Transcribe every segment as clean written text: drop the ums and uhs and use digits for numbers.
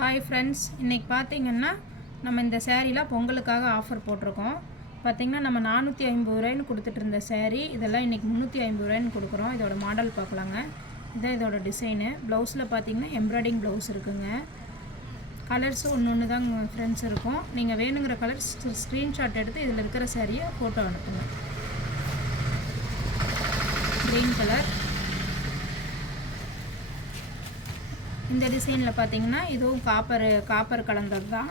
Hi friends, இன்றைக்கி பார்த்தீங்கன்னா நம்ம இந்த சேரீலாம் பொங்கலுக்காக ஆஃபர் போட்டிருக்கோம். பார்த்திங்கன்னா நம்ம 450 ரூபாய்னு கொடுத்துட்டு இருந்த சேரீ இதெல்லாம் இன்றைக்கி 350 ரூபாய்னு கொடுக்குறோம். இதோட மாடல் பார்க்கலாங்க. இதான் இதோட டிசைனு. ப்ளவுஸில் பார்த்திங்கன்னா எம்ப்ராய்டிங் ப்ளவுஸ் இருக்குங்க. கலர்ஸ் ஒன்று தாங்க ஃப்ரெண்ட்ஸ் இருக்கும். நீங்கள் வேணுங்கிற கலர்ஸ் ஸ்க்ரீன்ஷாட் எடுத்து இதில் இருக்கிற சேரீயை ஃபோட்டோ அனுப்புங்க. Green colour. இந்த டிசைனில் பார்த்தீங்கன்னா இதுவும் காப்பர் கலந்தது தான்.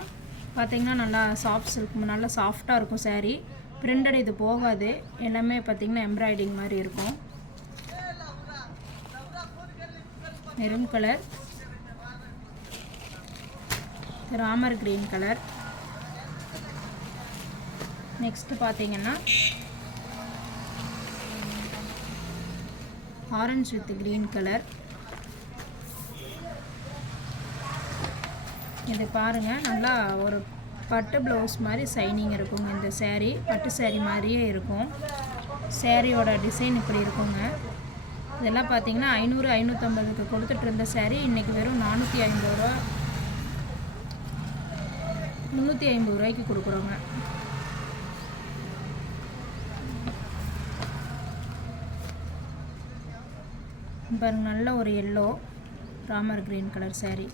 பார்த்தீங்கன்னா நல்லா சாஃப்ட்ஸ் இருக்கும், நல்லா சாஃப்டாக இருக்கும் சேரீ. பிரிண்டட் இது போகாது. எல்லாமே பார்த்தீங்கன்னா எம்ப்ராய்டிங் மாதிரி இருக்கும். Maroon colour, Ramar green colour. Next பார்த்தீங்கன்னா ஆரஞ்சு வித் கிரீன் கலர். இது பாருங்கள், நல்லா ஒரு பட்டு ப்ளவுஸ் மாதிரி சைனிங் இருக்குங்க. இந்த சேரீ பட்டு சேரீ மாதிரியே இருக்கும். சேரீயோட டிசைன் இப்படி இருக்குங்க. இதெல்லாம் பார்த்தீங்கன்னா 500-550க்கு கொடுத்துட்டு இருந்த சேரீ இன்றைக்கி வெறும் 450 ரூபா 350 ரூபாய்க்கு கொடுக்குறோங்க. பாருங்கள், நல்ல ஒரு yellow Ramar green colour sari.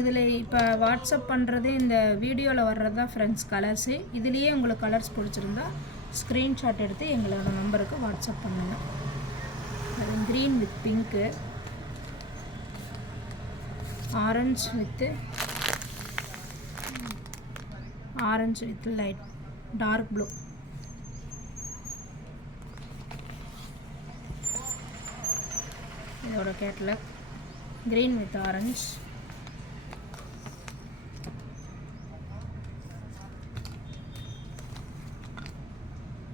இதில் இப்போ வாட்ஸ்அப் பண்ணுறது இந்த வீடியோவில் வர்றது தான் ஃப்ரெண்ட்ஸ் கலர்ஸு. இதுலேயே உங்களுக்கு கலர்ஸ் பிடிச்சிருந்தா ஸ்க்ரீன்ஷாட் எடுத்து எங்களோட நம்பருக்கு வாட்ஸ்அப் பண்ணுங்கள். அது green with pink, orange with light dark blue. இதோட catalogue green with orange.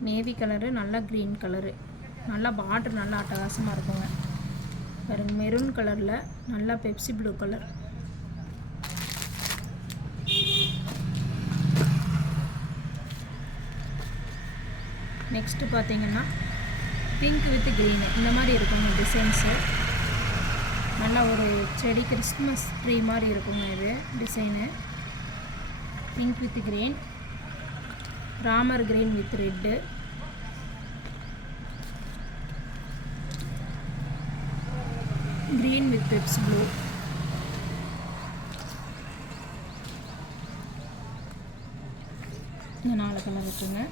Navy colour, நல்லா க்ரீன் கலரு, நல்லா பார்டர் நல்லா அட்டகாசமாக இருக்குங்க. பாருங்க, மெரூன் கலரில் நல்லா பெப்சி ப்ளூ கலர். நெக்ஸ்ட்டு பார்த்தீங்கன்னா பிங்க் வித் க்ரீனு இந்த மாதிரி இருக்குங்க டிசைன்ஸு. நல்லா ஒரு செடி கிறிஸ்மஸ் ட்ரீ மாதிரி இருக்குங்க இது design. Pink with green, Ramar green with red, green with Pepsi blue. இந்த 4 கலர் இருக்குங்க.